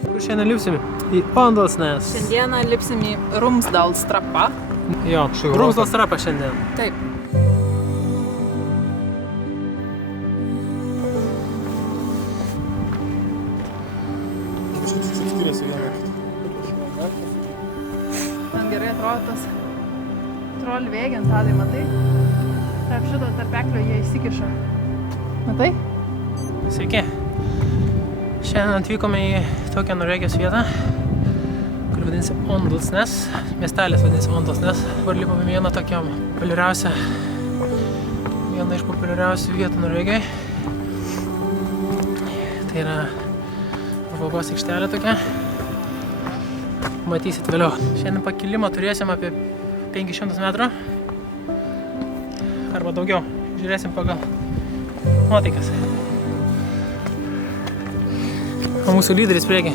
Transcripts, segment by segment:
Kur šiandien lipsim? Į Ondalsnes. Šiandieną lipsim į Romsdalstrapą. Jo, Romsdalstrapą šiandien. Taip. Man gerai atrodo tas Trollvegen, Tadai, matai? Tarp šito tarpeklio jie įsikiša. Matai? Sveiki. Šiandien atvykome į tokią Norvegijos vietą, kur vadinasi Ondalsnes. Miestelis vadinasi Ondalsnes. Dabar lipame vieną tokią populiariausią, vieną iš populiariausių vietų Norvegijai. Tai yra apžvalgos aikštelė tokia. Matysit vėliau. Šiandien pakilimą turėsim apie 500 metrų. Arba daugiau. Žiūrėsim pagal nuotaikas. O mūsų lyderis prieki.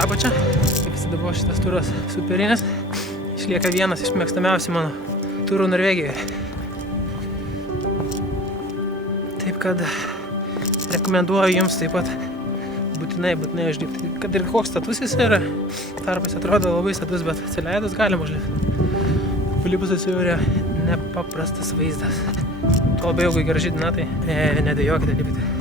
Apačią. Kaip visada buvo šitas turas superinis. Išlieka vienas iš mėgstamiausių mano turų Norvegijoje. Taip kad rekomenduoju jums taip pat būtinai užlipti. Kad ir koks status jis yra, tarpas atrodo labai status, bet atsileidus galima užlipti. Palipus atsiveria nepaprastas vaizdas. Tuo labai ilgai graži diena, tai nedvejokite lipti.